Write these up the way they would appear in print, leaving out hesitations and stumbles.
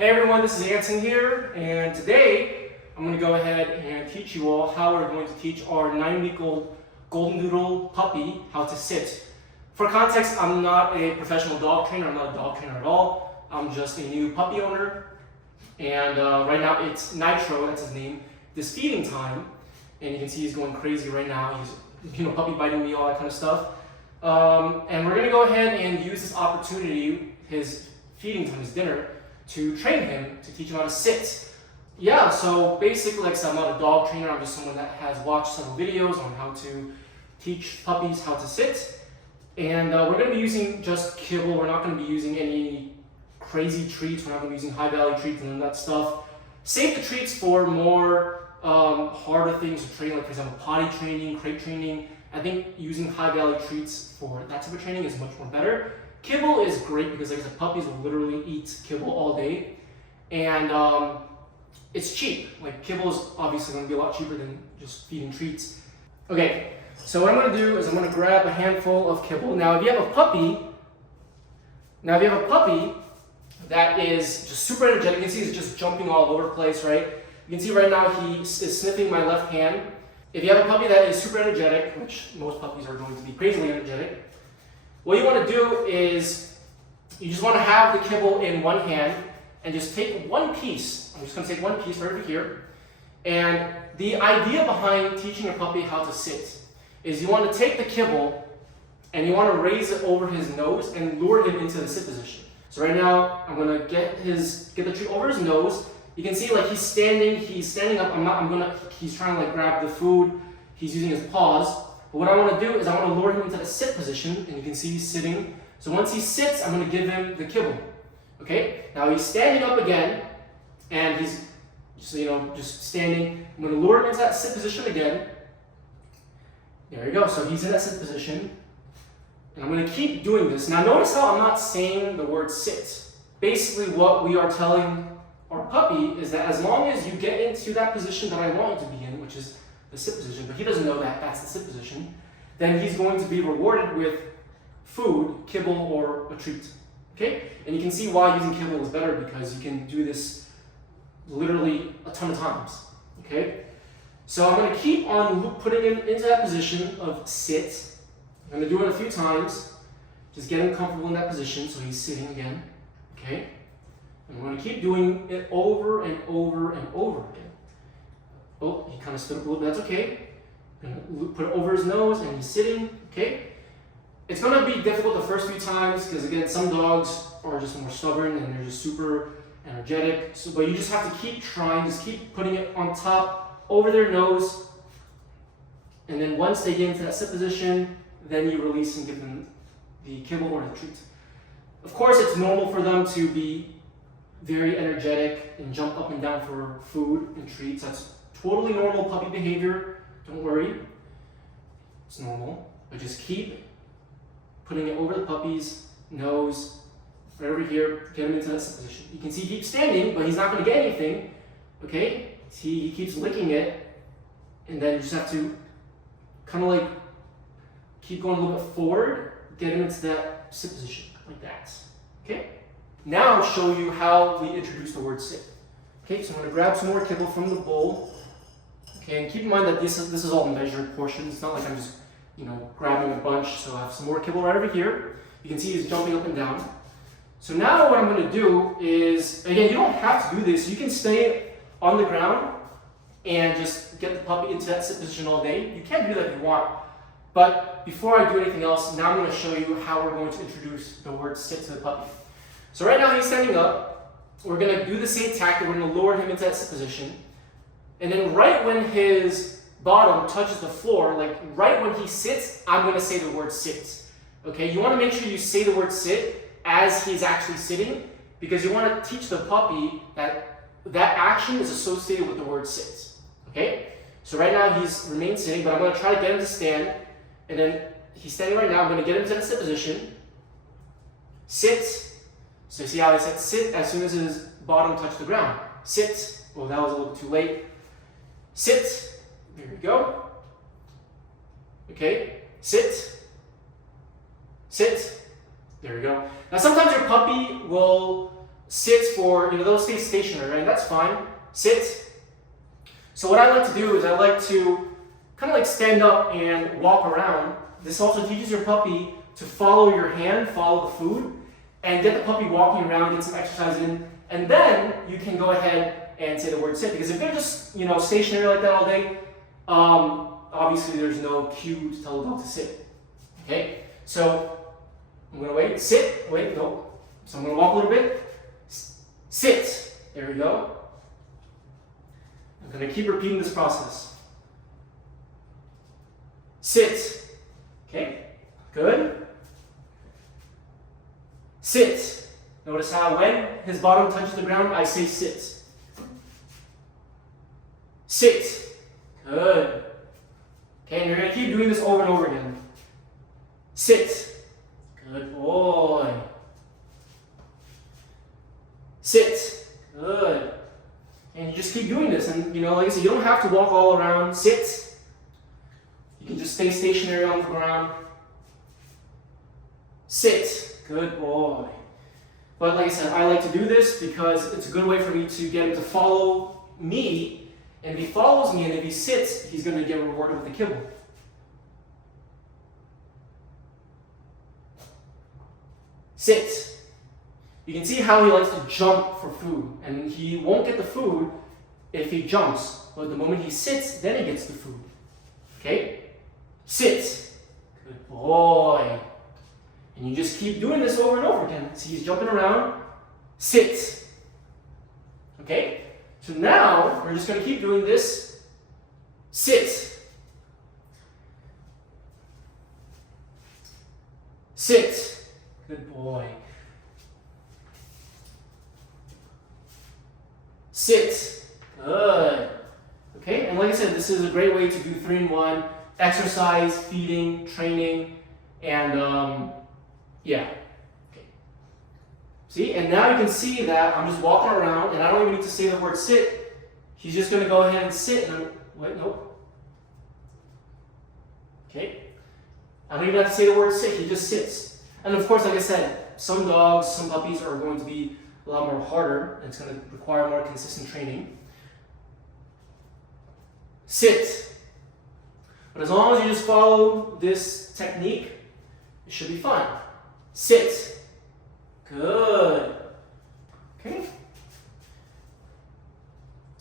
Hey everyone, this is Anson here, and today I'm going to go ahead and teach you all how we're going to teach our 9-week-old Goldendoodle puppy how to sit. For context, I'm not a professional dog trainer, I'm not a dog trainer at all. I'm just a new puppy owner, and right now it's Nitro, that's his name, this feeding time, and you can see he's going crazy right now. He's puppy biting me, all that kind of stuff. And we're going to go ahead and use this opportunity, his feeding time, his dinner, to train him, to teach him how to sit. Yeah, so basically, like I said, I'm not a dog trainer, I'm just someone that has watched several videos on how to teach puppies how to sit. And we're going to be using just kibble, we're not going to be using any crazy treats, we're not going to be using high value treats and that stuff. Save the treats for more harder things to train, like for example, potty training, crate training. I think using high value treats for that type of training is much more better. Kibble is great because, like I said, puppies will literally eat kibble all day, and it's cheap. Like, kibble is obviously going to be a lot cheaper than just feeding treats. Okay, so what I'm going to do is I'm going to grab a handful of kibble. Now, if you have a puppy that is just super energetic, you can see he's just jumping all over the place, right? You can see right now he is sniffing my left hand. If you have a puppy that is super energetic, which most puppies are going to be crazily energetic, what you want to do is you just want to have the kibble in one hand and just take one piece. I'm just going to take one piece right over here. And the idea behind teaching a puppy how to sit is you want to take the kibble and you want to raise it over his nose and lure him into the sit position. So right now I'm going to get the treat over his nose. You can see like he's standing up. He's trying to like grab the food. He's using his paws. But what I want to do is I want to lure him into the sit position, and you can see he's sitting. So once he sits, I'm going to give him the kibble. Okay? Now he's standing up again, and he's just standing. I'm going to lure him into that sit position again. There you go. So he's in that sit position, and I'm going to keep doing this. Now notice how I'm not saying the word sit. Basically, what we are telling our puppy is that as long as you get into that position that I want you to be in, which is the sit position, but he doesn't know that that's the sit position, then he's going to be rewarded with food, kibble, or a treat. Okay? And you can see why using kibble is better, because you can do this literally a ton of times. Okay? So I'm going to keep on putting him into that position of sit. I'm going to do it a few times, just get him comfortable in that position so he's sitting again. Okay? And I'm going to keep doing it over and over and over again. Oh, he kind of stood up a little bit, that's okay. I'm going to put it over his nose and he's sitting, okay? It's going to be difficult the first few times because, again, some dogs are just more stubborn and they're just super energetic. But you just have to keep trying, just keep putting it on top, over their nose. And then once they get into that sit position, then you release and give them the kibble or the treat. Of course, it's normal for them to be very energetic and jump up and down for food and treats. That's totally normal puppy behavior. Don't worry. It's normal. But just keep putting it over the puppy's nose, right over here. Get him into that sit position. You can see he keeps standing, but he's not going to get anything. Okay? See, he keeps licking it. And then you just have to kind of like keep going a little bit forward. Get him into that sit position, like that. Okay? Now I'll show you how we introduce the word sit. Okay, so I'm going to grab some more kibble from the bowl. Okay, and keep in mind that this is all measured portions. It's not like I'm just, grabbing a bunch. So I have some more kibble right over here. You can see he's jumping up and down. So now what I'm going to do is, again, you don't have to do this. You can stay on the ground and just get the puppy into that sit position all day. You can do that if you want. But before I do anything else, now I'm going to show you how we're going to introduce the word sit to the puppy. So right now he's standing up. We're going to do the same tactic. We're going to lower him into that sit position. And then right when his bottom touches the floor, like right when he sits, I'm going to say the word sit. Okay, you want to make sure you say the word sit as he's actually sitting, because you want to teach the puppy that that action is associated with the word sit. Okay, so right now he's remained sitting, but I'm going to try to get him to stand. And then he's standing right now. I'm going to get him to the sit position. Sit. So you see how I said sit as soon as his bottom touched the ground. Sit. Well, that was a little too late. Sit. There we go. Okay. Sit. Sit. There we go. Now sometimes your puppy will sits for, they'll stay stationary, right? That's fine. Sit. So what I like to do is I like to kind of like stand up and walk around. This also teaches your puppy to follow your hand, follow the food, and get the puppy walking around, get some exercise in, and then you can go ahead and say the word sit. Because if they're just, stationary like that all day, obviously there's no cue to tell the dog to sit. Okay? So I'm gonna wait, sit, wait, no. So I'm gonna walk a little bit. Sit. There we go. I'm gonna keep repeating this process. Sit. Okay, good. Sit. Notice how when his bottom touches the ground, I say sit. Sit. Good. Okay, and you're gonna keep doing this over and over again. Sit. Good boy. Sit. Good. And you just keep doing this. And like I said, you don't have to walk all around. Sit. You can just stay stationary on the ground. Sit. Good boy. But like I said, I like to do this because it's a good way for me to get him to follow me. And if he follows me and if he sits, he's going to get rewarded with a kibble. Sit. You can see how he likes to jump for food. And he won't get the food if he jumps. But the moment he sits, then he gets the food. Okay? Sit. Good boy. And you just keep doing this over and over again. See, he's jumping around. Sit. Okay? So now, we're just going to keep doing this. Sit. Sit. Good boy. Sit. Good. Okay, and like I said, this is a great way to do 3-in-1. Exercise, feeding, training, and yeah. Okay. See, and now you can see that I'm just walking around and I don't even need to say the word sit. He's just going to go ahead and sit and wait, nope. Okay. I don't even have to say the word sit, he just sits. And of course, like I said, some dogs, some puppies are going to be a lot more harder and it's going to require more consistent training. Sit. But as long as you just follow this technique, it should be fine. Sit. Good. Okay.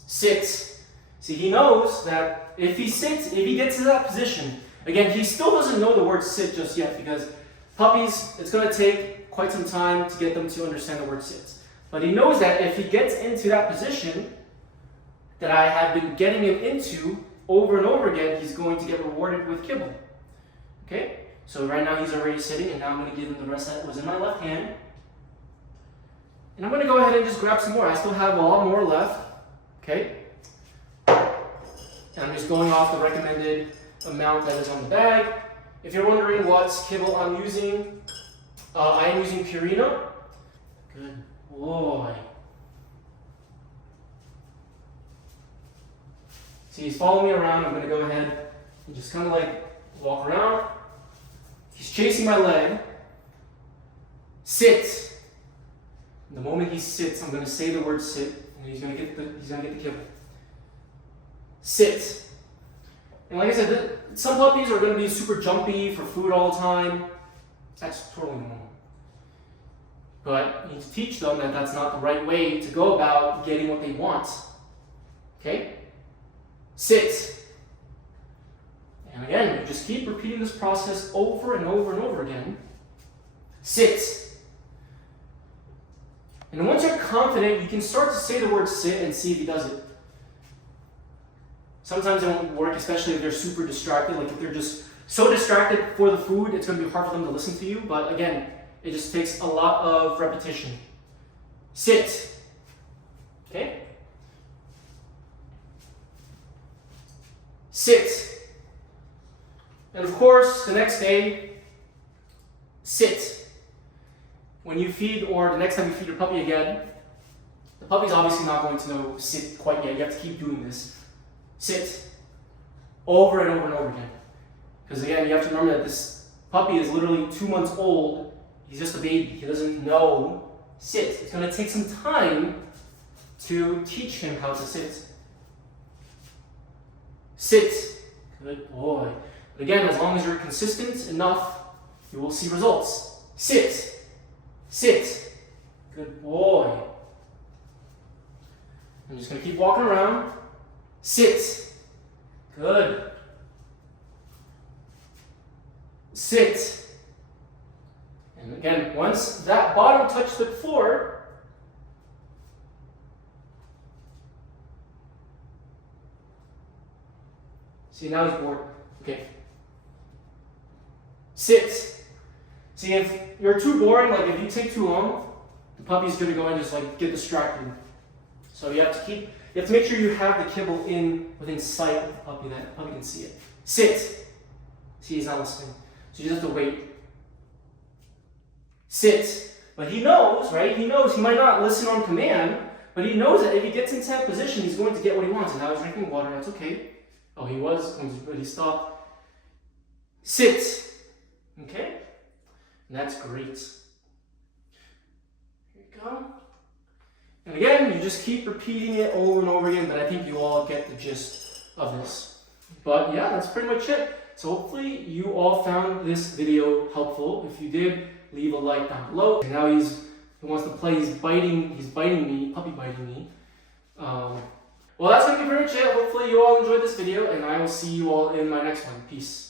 Sit. See, he knows that if he sits, if he gets to that position, again, he still doesn't know the word sit just yet because puppies, it's going to take quite some time to get them to understand the word sit. But he knows that if he gets into that position that I have been getting him into over and over again, he's going to get rewarded with kibble. Okay? So right now he's already sitting, and now I'm going to give him the rest that was in my left hand. And I'm going to go ahead and just grab some more. I still have a lot more left. Okay? And I'm just going off the recommended amount that is on the bag. If you're wondering what kibble I'm using, I am using Purina. Good boy. See, he's following me around. I'm going to go ahead and just kind of like walk around. He's chasing my leg. Sit. And the moment he sits, I'm going to say the word sit, and he's going to get the kibble. Sit. And like I said, some puppies are going to be super jumpy for food all the time. That's totally normal. But you need to teach them that that's not the right way to go about getting what they want. Okay? Sit. And again, you just keep repeating this process over and over and over again. Sit. And once you're confident, you can start to say the word sit and see if he does it. Sometimes it won't work, especially if they're super distracted. Like if they're just so distracted for the food, it's going to be hard for them to listen to you. But again, it just takes a lot of repetition. Sit. Okay? Sit. And of course, the next day, sit. When you feed, or the next time you feed your puppy again, the puppy's obviously not going to know sit quite yet. You have to keep doing this. Sit. Over and over and over again. Because again, you have to remember that this puppy is literally 2 months old. He's just a baby. He doesn't know sit. It's going to take some time to teach him how to sit. Sit. Good boy. But again, as long as you're consistent enough, you will see results. Sit. Sit. Good boy. I'm just going to keep walking around. Sit. Good. Sit. And again, once that bottom touched the floor, see, now he's bored. Okay. Sit. See, if you're too boring, like if you take too long, the puppy's gonna go and just like get distracted. So you have to make sure you have the kibble within sight of the puppy, that the puppy can see it. Sit. See, he's not listening. So you just have to wait. Sit. But he knows, right? He knows he might not listen on command, but he knows that if he gets into that position, he's going to get what he wants. And now he's drinking water. That's okay. Oh, he was, but he stopped. Sit. Okay? And that's great. Here you go. And again, you just keep repeating it over and over again, but I think you all get the gist of this. But yeah, that's pretty much it. So hopefully you all found this video helpful. If you did, leave a like down below. And now he wants to play, he's biting me, puppy biting me. Well, that's going to be pretty much it. Hopefully you all enjoyed this video, and I will see you all in my next one. Peace.